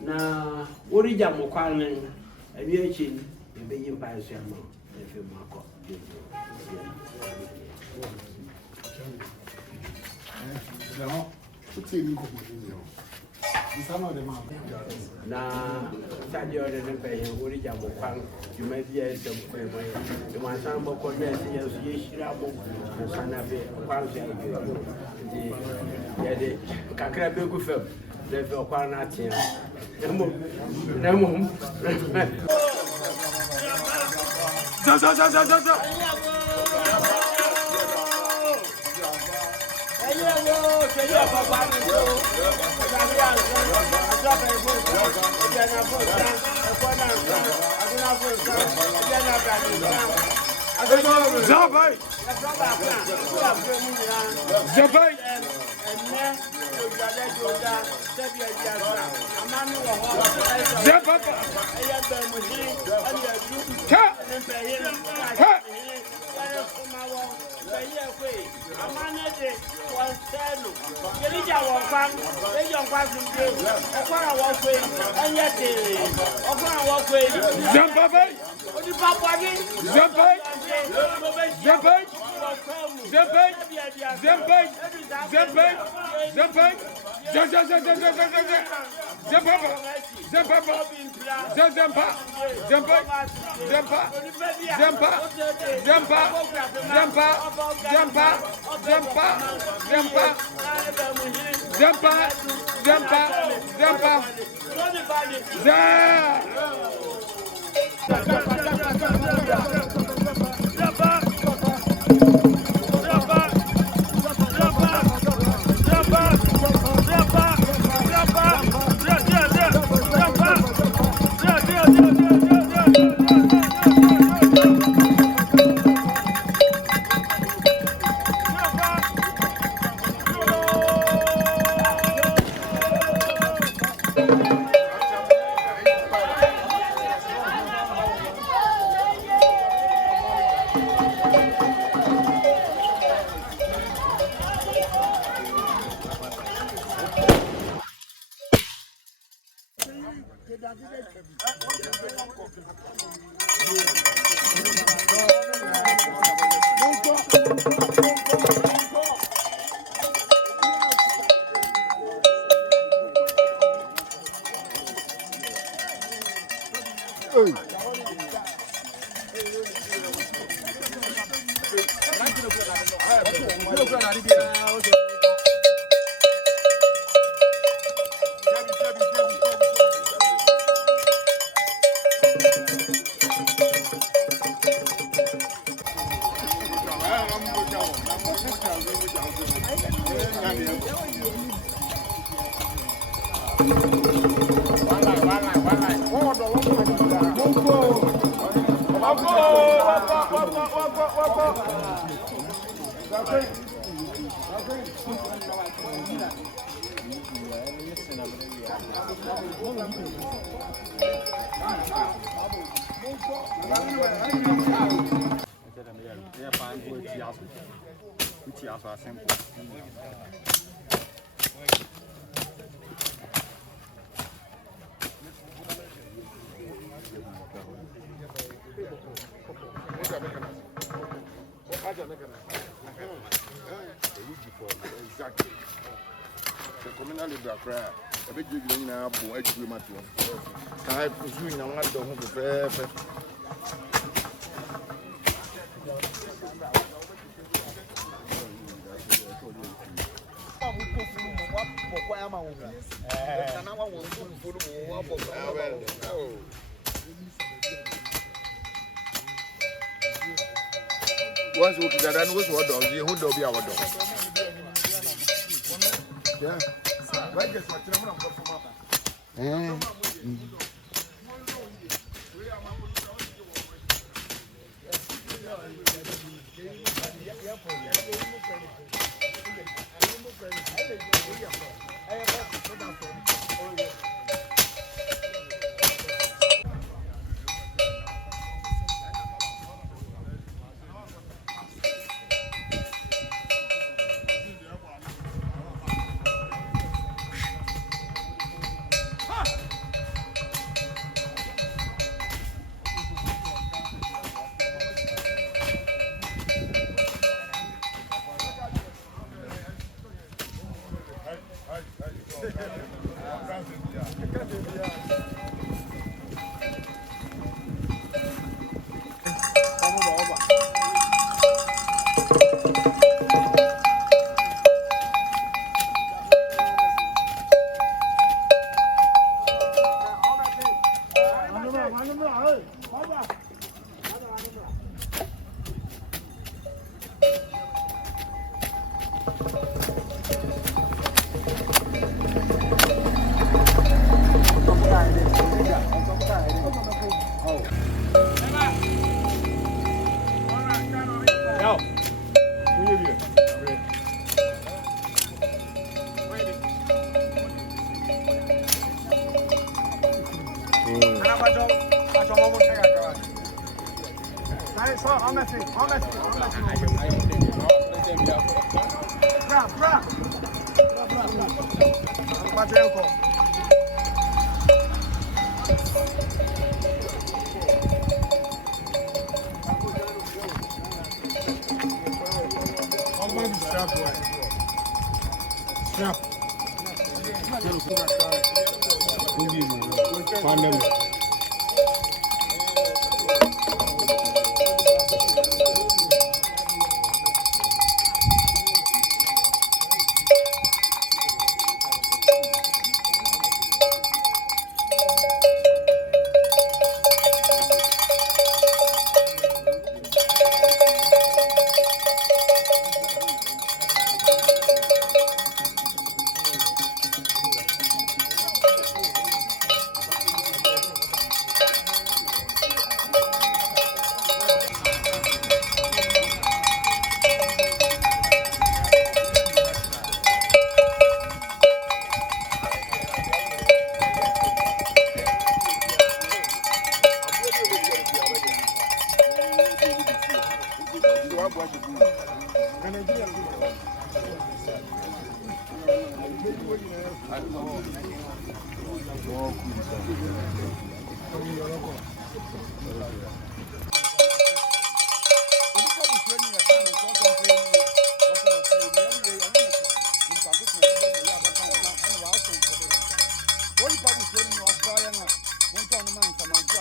Na ori jamu kwanen ebi echi ebe yimpa esi ama efe mako na tadi ore ne pe ori jamu kwan juma bi esi ko e moye e ma san boko ne esi yesu yeshira bo sana be kwan se di yede kakra be ku fam de fe kwan na tia nemo za Exactly. The communal liberal prayer. A big you now, boy, you might want. I presume I'm not done with the once we get that, was what dog, you would be our dog. Yeah. Why just my children from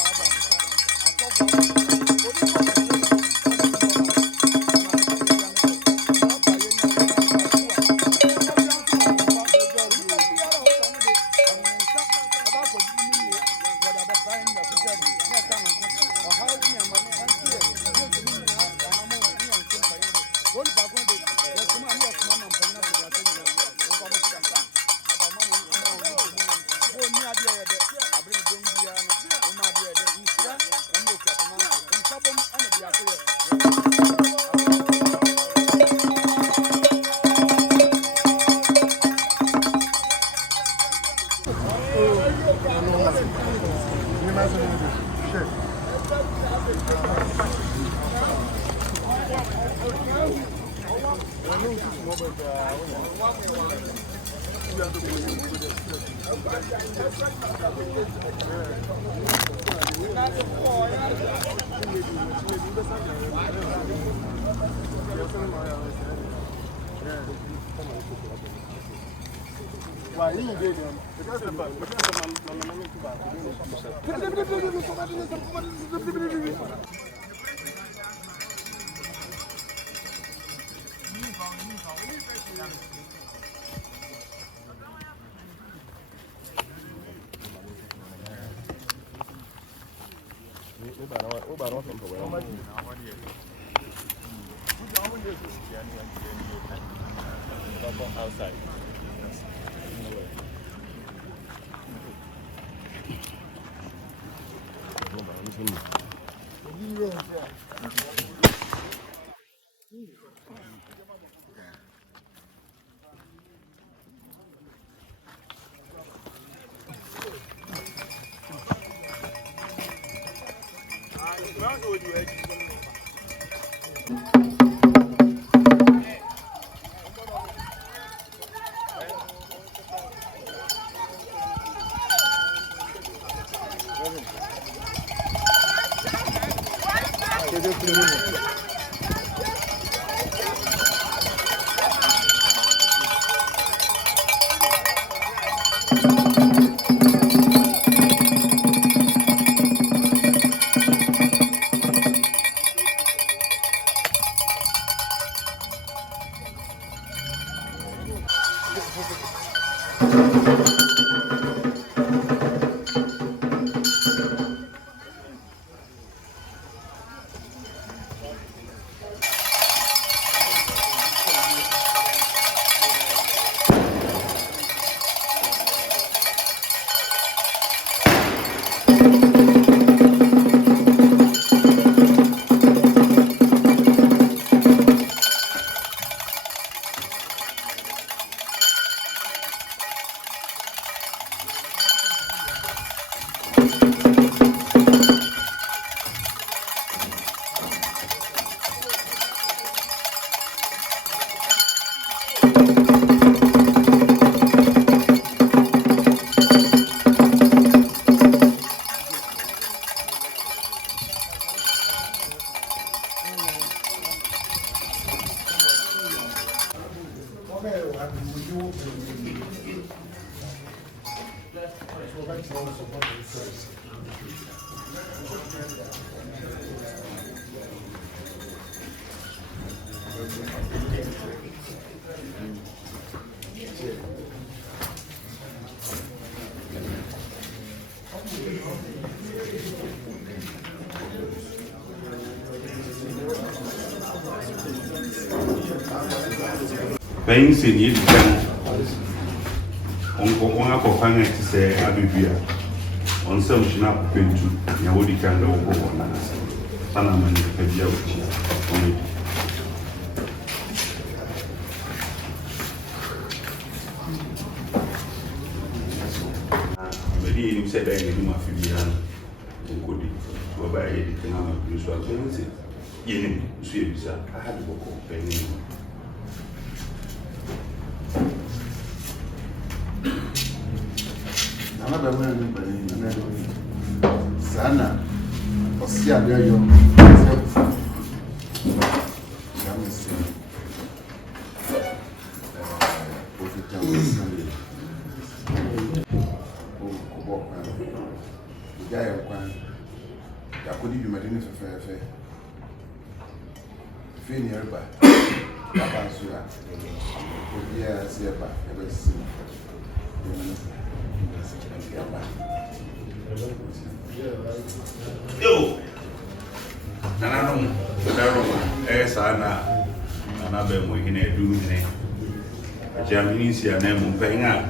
What Outside. Paying Sydney, on Akuapem to say Odwira, on some Shinap Pintu, Yahudi can go on Panaman, Pedia. You said I need my Fibian, Cody, whereby you can have a usual penalty. Yen, sir, I had to go penny. Another man, Sana, or Sia, there you Yo, Nanano, Sana, another in a doing a Japanese name, Penga,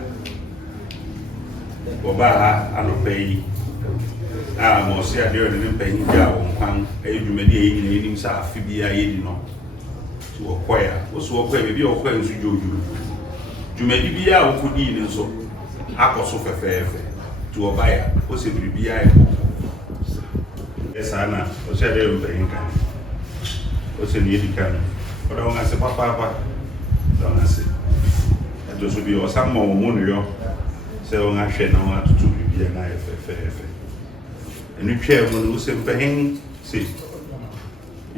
Obaha, and Pay. Mosia, there and paying down, mediating in Fibia, to acquire, was to acquire, maybe acquaintance with you. You may be out for eating so. I was so fair to a buyer, possibly be I. Yes, Anna, o sea, de un penca. O sea, ni edican. O don't answer papa. Don't answer. And those will be or some more money. So on a share now to be an IFF. And you share when you say paying, see.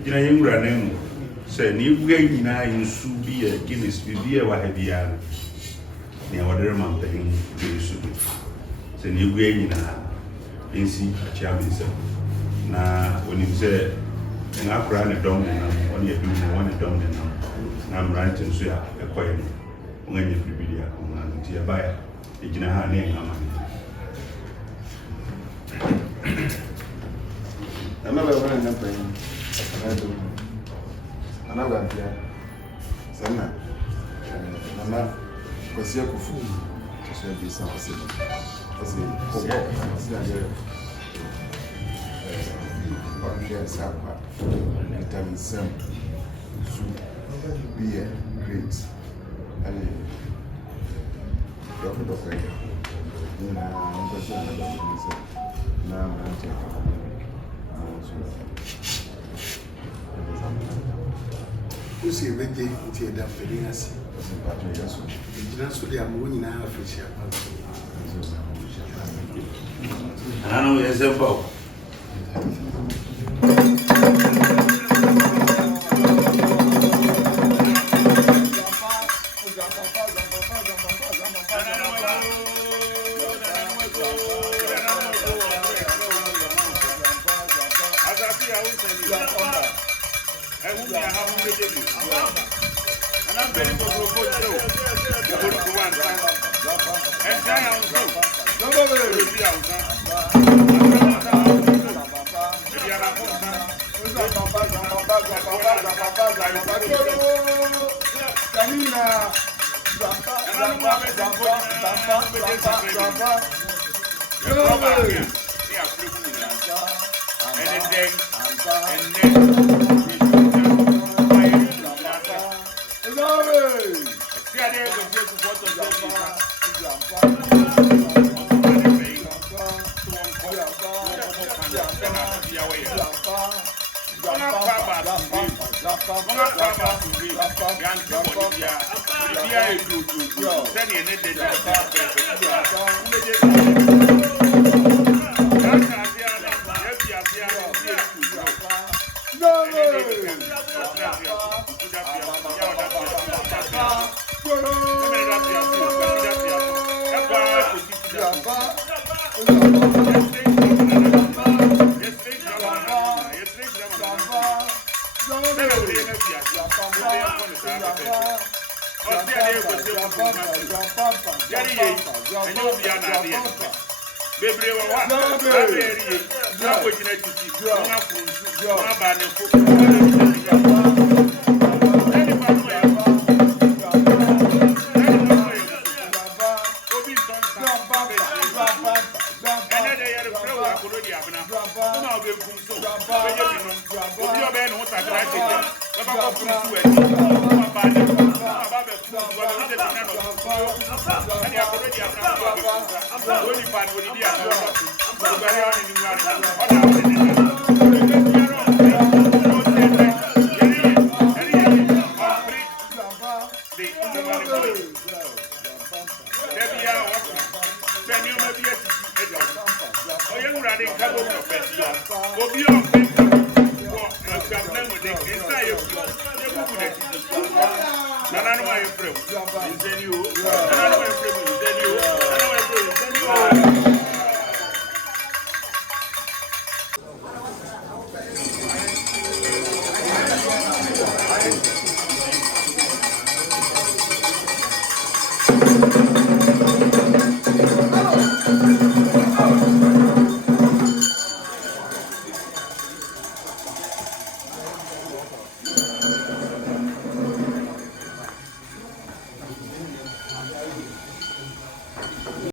You know, you run say, you gain in Subi, a Guinness, be a Wahabian. Near whatever man paying, you should be. Say, you gain in see a champion. Now, when you say, and I ran a dome and when you're doing one a dome and I'm ranting, so yeah, a quiet when you be there, and to buyer, you can have name. I'm not going to paying. I'm not going to Sana. Nana, because you're fool. To share this house. Yes, vitamin C, soup, beer, grapes, and doctor. I'm going to now I'm taking who say everything into that feeling as they are moving now for sure. I know there's a boat. You